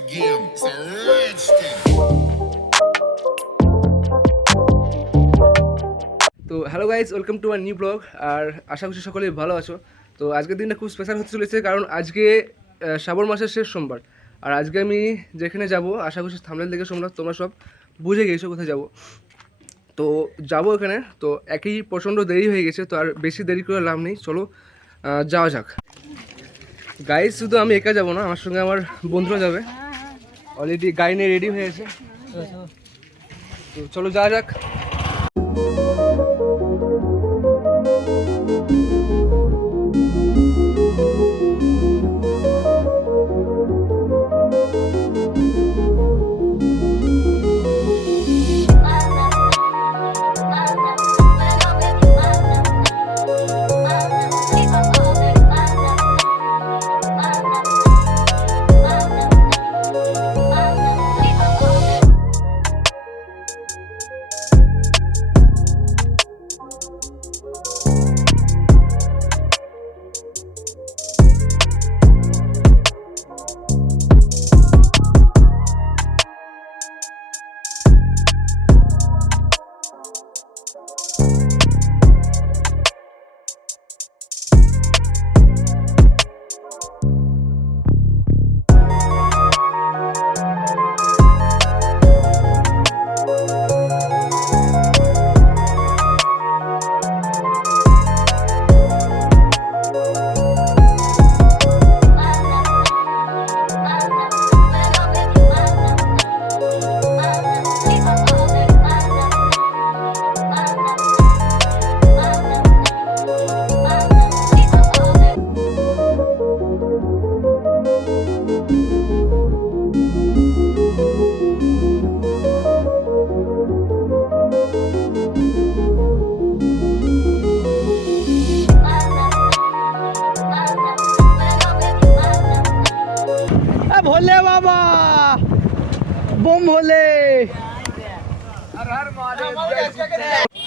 again. তো hello guys welcome to our new blog আর আশা করছি সকলেই ভালো আছো। তো আজকের দিনটা খুব স্পেশাল হতে চলেছে কারণ আজকে শ্রাবণ মাসের শেষ সোমবার। আর আজকে আমি যেখানে যাব, আশা করছি থামলেন দেখে সোমবার তোমরা সব বুঝে গেছো কোথায় যাব। তো যাব এখানে, তো একই প্রচণ্ড দেরি হয়ে গেছে, তো আর বেশি দেরি করে লাভ নেই, চলো যাওয়া যাক। গাইজ শুধু আমি একা যাব না, আমার সঙ্গে আমার বন্ধুরা যাবে। অলরেডি গাড়ি নিয়ে রেডি হয়ে আছে তো চলো যা যাক।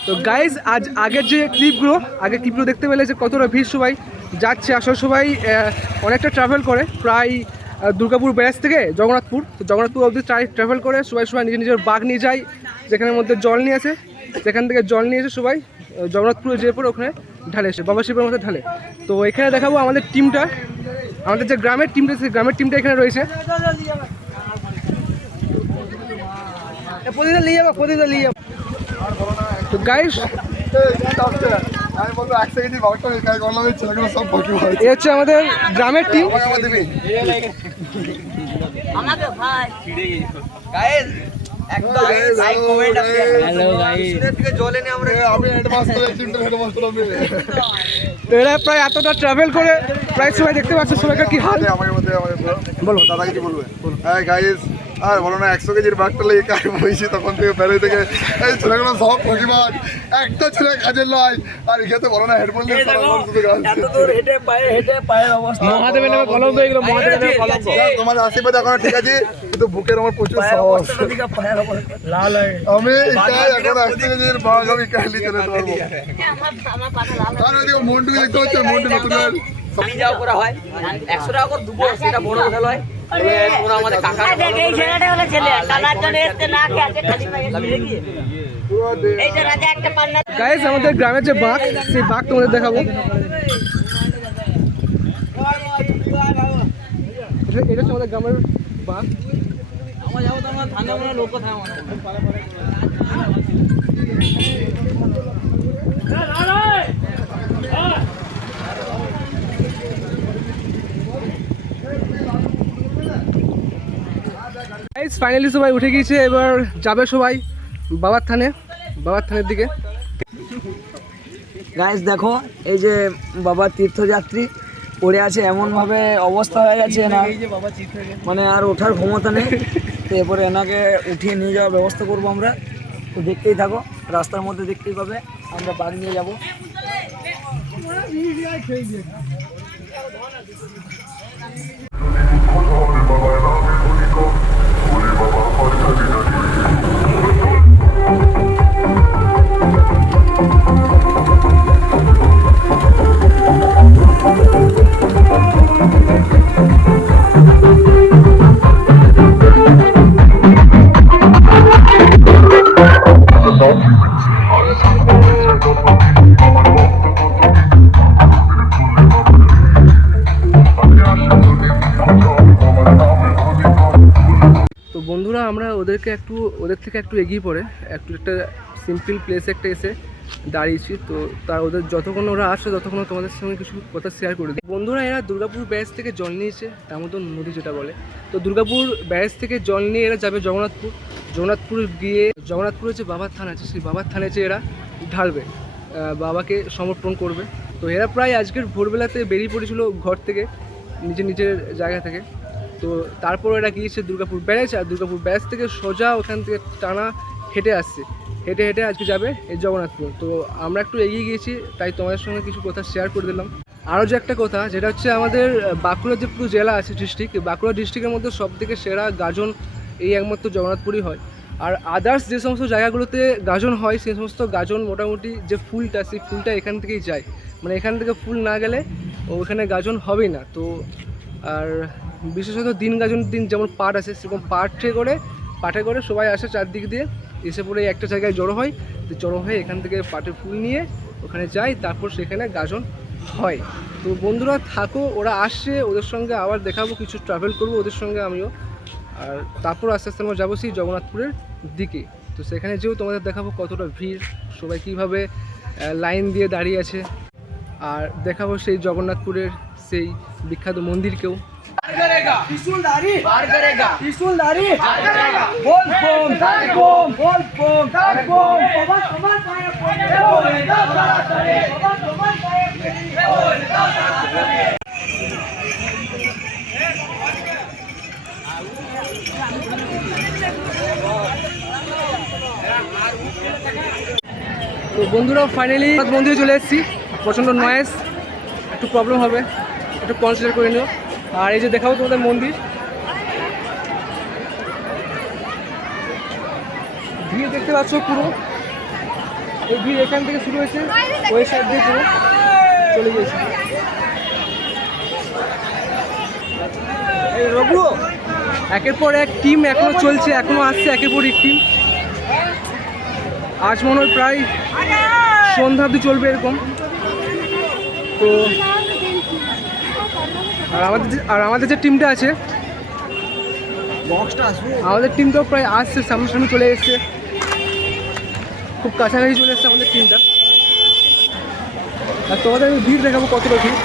তো গাইজ আজ আগের যে ক্লিপগুলো আগে ক্লিপগুলো দেখতে পেলে যে কতটা ভিড় সবাই যাচ্ছে। আসলে সবাই অনেকটা ট্রাভেল করে, প্রায় দুর্গাপুর ব্যারাজ থেকে জগন্নাথপুর। তো জগন্নাথপুর অবধি ট্রাই ট্রাভেল করে সবাই সবাই নিজের নিজের বাঘ নিয়ে যায়, যেখানের মধ্যে জল নিয়ে আসে। যেখান থেকে জল নিয়ে এসে সবাই জগন্নাথপুরে যেয়ে পরে ওখানে ঢালে এসে বাবা শিবের মধ্যে ঢালে। তো এখানে দেখাবো আমাদের টিমটা আমাদের যে গ্রামের টিমটা সেই গ্রামের টিমটা এখানে রয়েছে। প্রতিদিন নিয়ে যাব, প্রতিদিন নিয়ে যাব। তো গাইস এ হচ্ছে আমাদের গ্রামের টিম তো এরা প্রায় এতটা ট্রাভেল করে প্রায় সময় দেখতে পাচ্ছে সবাইকার কি হাল? বলো। দাদা কিছু বলবে? গাইস আর বলো না একশো কেজির বাঘটা লেগে কাজ বইছি তখন থেকে বেরোয় থেকে এই ছেলেগুলো সব প্রতিবাদ। একটা ছেলে কাজের নয় আর খেতে বলো না হেডফোন দিয়ে সারা বছর শুধু গান হেঁটে পায়ে হেঁটে পায়ের অবস্থা। কলঙ্ক এগুলো কলঙ্ক। যাক, তোমার আশীর্বাদ এখন ঠিক আছে কিন্তু বুকের আমার প্রচুর সাহস। লাল হয়ে আমি এটাই এখন একশো কেজির বাঘ আমি কাহিলি চলে পারব। আর ওইদিকে মন্টুকে দেখতে হচ্ছে মন্টু নতুন পানি যাওয়া করা হয় একশো টাকা করে দুপুর সেটা বড় হয় গাইস আমাদের গ্রামের যে বাঘ সেই বাঘ তোমাদের দেখাবো। এটা হচ্ছে আমাদের গ্রামের বাঘ। আমরা যাব তো আমরা ধান্দা মনে লোক কোথায় ফাইনালি সবাই উঠে গিয়েছে এবার যাবে সবাই বাবার থানে বাবার থানের দিকে। গাইস দেখো এই যে বাবার তীর্থযাত্রী পড়ে আছে এমনভাবে অবস্থা হয়ে গেছে না মানে আর ওঠার ক্ষমতা নেই। তো এরপরে এনাকে উঠিয়ে নিয়ে যাওয়ার ব্যবস্থা করব আমরা। তো দেখতেই থাকো রাস্তার মধ্যে দেখতেই পাবে আমরা বাঘ নিয়ে যাব। খেয়ে আমরা ওদেরকে একটু, ওদের থেকে একটু এগিয়ে পড়ে। একটু একটা সিম্পল প্লেসে একটা এসে দাঁড়িয়েছি। তো তার ওদের যতক্ষণ ওরা আসে, ততক্ষণ তোমাদের সঙ্গে কিছু কথা শেয়ার করে দিই। বন্ধুরা, এরা দুর্গাপুর ব্যারেজ থেকে জল নিয়েছে দামোদর নদী যেটা বলে। তো দুর্গাপুর ব্যারেজ থেকে জল নিয়ে এরা যাবে জগন্নাথপুর। জগন্নাথপুর গিয়ে জগন্নাথপুরে যে বাবার থান আছে, সেই বাবার থানে যে এরা ঢালবে বাবাকে সমর্পণ করবে। তো এরা প্রায় আজকের ভোরবেলাতে বেরিয়ে পড়েছিল ঘর থেকে, নিজের নিজের জায়গা থেকে। তো তারপর এরা গিয়েছে দুর্গাপুর ব্যারেজ আর দুর্গাপুর ব্যারেজ থেকে সোজা ওখান থেকে টানা হেঁটে আসছে। হেঁটে হেঁটে আজকে যাবে এই জগন্নাথপুর। তো আমরা একটু এগিয়ে গিয়েছি, তাই তোমাদের সঙ্গে কিছু কথা শেয়ার করে দিলাম। আরও যে একটা কথা, যেটা হচ্ছে আমাদের বাঁকুড়া যে পুরো জেলা আছে ডিস্ট্রিক্ট বাঁকুড়া ডিস্ট্রিক্টের মধ্যে সব থেকে সেরা গাজন এই একমাত্র জগন্নাথপুরই হয়। আর আদার্স যে সমস্ত জায়গাগুলোতে গাজন হয়, সেই সমস্ত গাজন মোটামুটি যে ফুলটা, সেই ফুলটা এখান থেকেই যায়। মানে এখান থেকে ফুল না গেলে ওখানে গাজন হবেই না। তো আর বিশেষত দিন গাজন দিন যেমন পাট আছে সেরকম পাঠে করে পাঠে করে সবাই আসে চারদিক দিয়ে, এসে পরে একটা জায়গায় জড়ো হয়, তো জড়ো হয়ে এখান থেকে পাটের ফুল নিয়ে ওখানে যাই, তারপর সেখানে গাজন হয়। তো বন্ধুরা থাকো, ওরা আসছে, ওদের সঙ্গে আবার দেখাবো, কিছু ট্রাভেল করব ওদের সঙ্গে আমিও। আর তারপর আস্তে আস্তে আমরা যাব সেই জগন্নাথপুরের দিকে। তো সেখানে যেও তোমাদের দেখাবো কতটা ভিড়, সবাই কীভাবে লাইন দিয়ে দাঁড়িয়ে আছে। আর দেখাবো সেই জগন্নাথপুরের সেই বিখ্যাত মন্দিরকেও। त्रिशूलधारी पार करेगा त्रिशूलधारी बोल बोम बोल बोम बोल बोम बोल बोम पवन पवन पाए बोल दादा करे पवन पवन पाए बोल दादा करे তো বন্ধুরা ফাইনালি মন্দিরে চলে এসেছি প্রচণ্ড নয়েস একটু প্রবলেম হবে একটু কনসিডার করে নিও আর এই যে দেখাবো তোমাদের মন্দির। ভিড় দেখতে পাচ্ছ পুরো। এই ভিড় এখান থেকে শুরু হয়েছে, ওই সাইড দিয়ে পুরো চলে গিয়েছে। এই রঘু, একের পর এক টিম এখনও চলছে, এখনও আসছে, একের পর এক টিম আজ মনে হয় প্রায় সন্ধ্যা চলবে এরকম। তো আর আমাদের যে- আর আমাদের যে টিমটা আছে আমাদের টিমটাও প্রায় আসছে সামনাসামনি চলে এসছে। খুব কাছাকাছি চলে এসছে আমাদের টিমটা আর তোমাদের আমি ভিড় দেখাবো কতটা ভিড়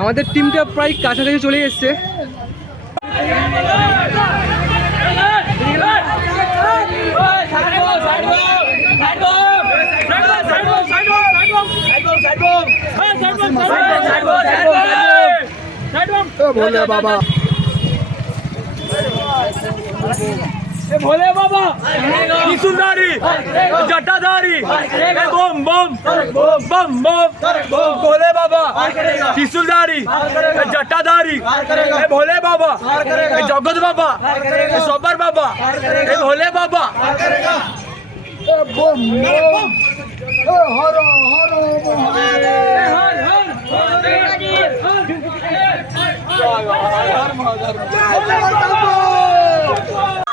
আমাদের টিমটা প্রায় কাছাকাছি চলে এসছে। বাবা। भोले बाबा सुंदरी जटाधारी बम बम बम बम भोले बाबा जटाधारी भोले बाबा जगत बाबा सबर बाबा भोले बाबा बम बम हर हर हर हर हर हर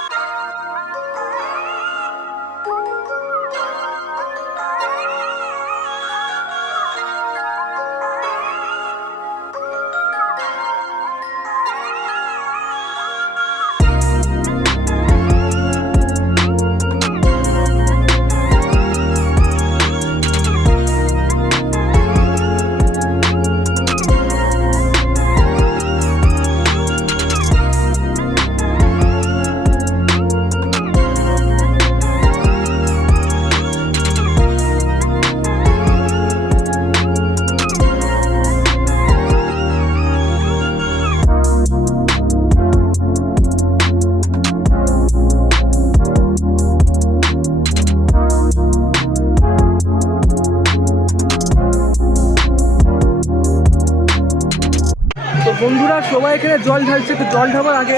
বন্ধুরা, সবাই এখানে জল ঢালছে। তো জল ঢালার আগে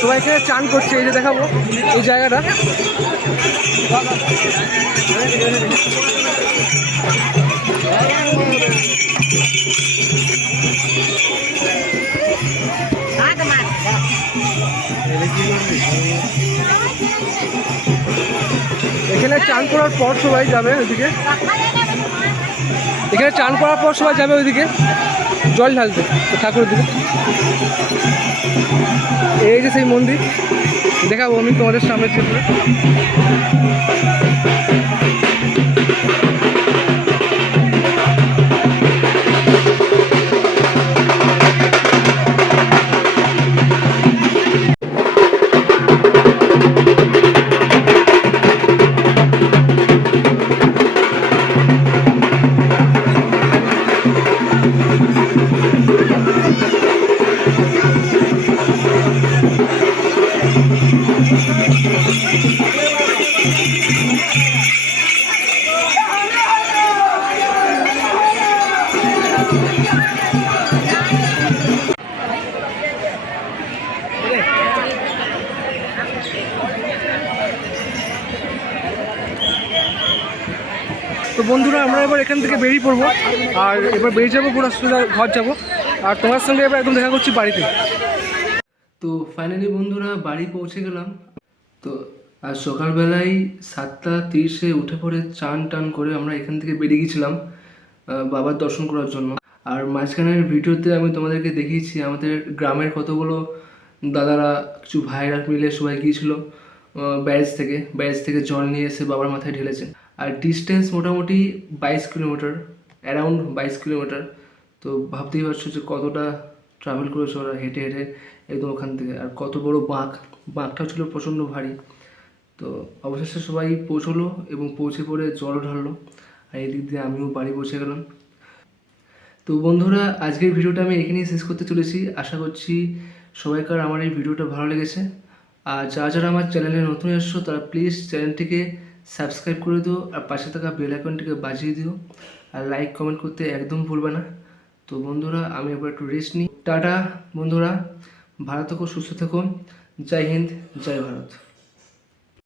সবাই এখানে চান করছে, এই যে দেখাবো এই জায়গাটা। এখানে চান করার পর সবাই যাবে ওইদিকে। এখানে চান করার পর সবাই যাবে ওইদিকে। জল ঢালতে ঠাকুর ঠাকুরের দিকে। এই যে সেই মন্দির দেখাবো আমি তোমাদের সামনে থেকে তো বন্ধুরা, আমরা এবার এখান থেকে বেরিয়ে পড়ব। আর এবার বেরিয়ে যাব পুরো সোজা ঘর যাব। আর তোমার সঙ্গে এবার একদম দেখা করছি বাড়িতে। তো ফাইনালি বন্ধুরা, বাড়ি পৌঁছে গেলাম। তো আর সকালবেলায় সাতটা তিরিশে উঠে পড়ে চান টান করে আমরা এখান থেকে বেরিয়ে গেছিলাম বাবার দর্শন করার জন্য। আর মাঝখানের ভিডিওতে আমি তোমাদেরকে দেখিয়েছি, আমাদের গ্রামের কতগুলো দাদারা, কিছু ভাইরা মিলে সবাই গিয়েছিল ব্যারেজ থেকে। ব্যারেজ থেকে জল নিয়ে এসে বাবার মাথায় ঢেলেছে। আর ডিস্টেন্স মোটামুটি বাইশ কিলোমিটার অ্যারাউন্ড বাইশ কিলোমিটার। তো ভাবতেই পারছ যে কতটা ট্রাভেল করেছে ওরা হেঁটে হেঁটে একদম ওখান থেকে। আর কত বড় বাঁক বাঁকটাও ছিল প্রচণ্ড ভারী। তো অবশেষে সবাই পৌঁছলো এবং পৌঁছে পড়ে জল ঢাললো। আর এই দিক দিয়ে আমিও বাড়ি পৌঁছে গেলাম। তো বন্ধুরা, আজকের ভিডিওটা আমি এখানেই শেষ করতে চলেছি। আশা করছি সবাইকার আমার এই ভিডিওটা ভালো লেগেছে। আর যারা যারা আমার চ্যানেলে নতুন এসছো, তারা প্লিজ চ্যানেলটিকে সাবস্ক্রাইব করে দিও আর পাশে থাকা বেল আইকনটিকে বাজিয়ে দিও। আর লাইক কমেন্ট করতে একদম ভুলবে না। তো বন্ধুরা, আমি এবার একটু রেস্ট নিই। টাটা বন্ধুরা, ভালো থেকো, সুস্থ থেকো। জয় হিন্দ, জয় ভারত।